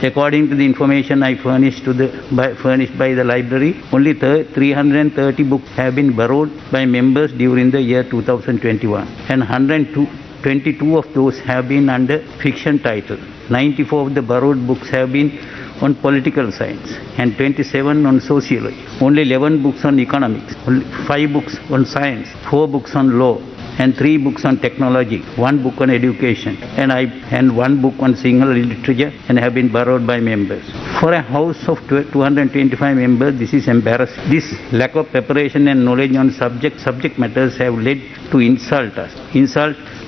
According to the information I furnished by the library, only 330 books have been borrowed by members during the year 2021, and 122 of those have been under fiction title. 94 of the borrowed books have been on political science and 27 on sociology. Only 11 books on economics, only 5 books on science, 4 books on law, and 3 books on technology, 1 book on education, and 1 book on single literature, and have been borrowed by members. For a house of 225 members, this is embarrassing. This lack of preparation and knowledge on subject matters have led to insult,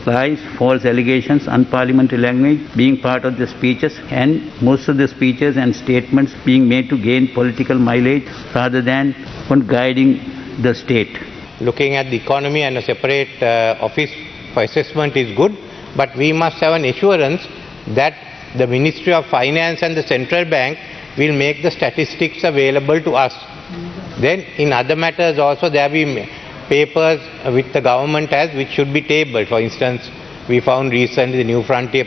lies, false allegations, unparliamentary language being part of the speeches, and most of the speeches and statements being made to gain political mileage rather than on guiding the state. Looking at the economy and a separate office for assessment is good, but we must have an assurance that the Ministry of Finance and the Central Bank will make the statistics available to us. Then in other matters also there will be papers which the government has which should be tabled. For instance, we found recently the New Frontier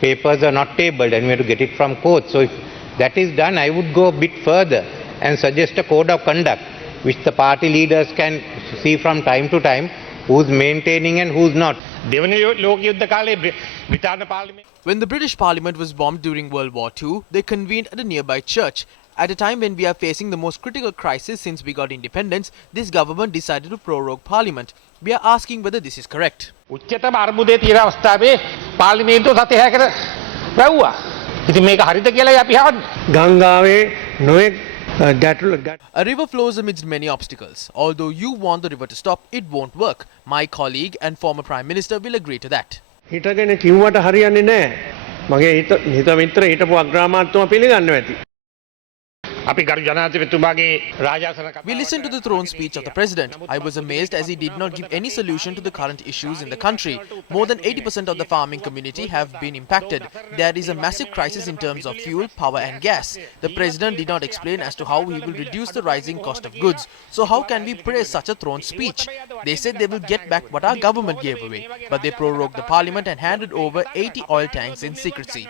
papers are not tabled and we have to get it from court. So if that is done, I would go a bit further and suggest a code of conduct which the party leaders can see from time to time who's maintaining and who's not. When the British Parliament was bombed during World War II, they convened at a nearby church. At a time when we are facing the most critical crisis since we got independence, this government decided to prorogue Parliament. We are asking whether this is correct. A river flows amidst many obstacles. Although you want the river to stop, it won't work. My colleague and former Prime Minister will agree to that. We listened to the throne speech of the President. I was amazed as he did not give any solution to the current issues in the country. More than 80% of the farming community have been impacted. There is a massive crisis in terms of fuel, power and gas. The President did not explain as to how he will reduce the rising cost of goods. So how can we praise such a throne speech? They said they will get back what our government gave away. But they prorogued the parliament and handed over 80 oil tanks in secrecy.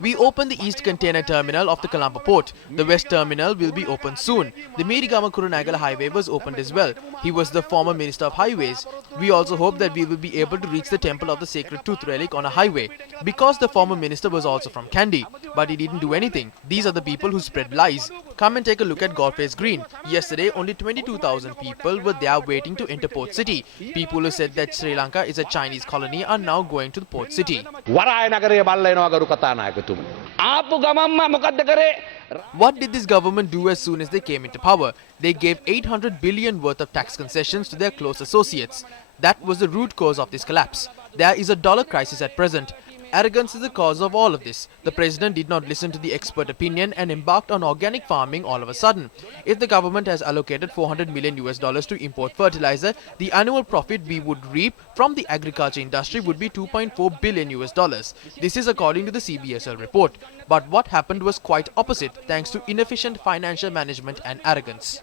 We opened the East Container Terminal of the Colombo Port. The West Terminal will be opened soon. The Medigama-Kurunagala Highway was opened as well. He was the former Minister of Highways. We also hope that we will be able to reach the Temple of the Sacred Tooth Relic on a highway. Because the former minister was also from Kandy, but he didn't do anything. These are the people who spread lies. Come and take a look at Godfrey's Green. Yesterday, only 22,000 people were there waiting to enter Port City. People who said that Sri Lanka is a Chinese colony are now going to the Port City. What did this government do as soon as they came into power? They gave 800 billion worth of tax concessions to their close associates. That was the root cause of this collapse. There is a dollar crisis at present. Arrogance is the cause of all of this. The president did not listen to the expert opinion and embarked on organic farming all of a sudden. If the government has allocated $400 million to import fertilizer, the annual profit we would reap from the agriculture industry would be $2.4 billion. This is according to the CBSL report. But what happened was quite opposite thanks to inefficient financial management and arrogance.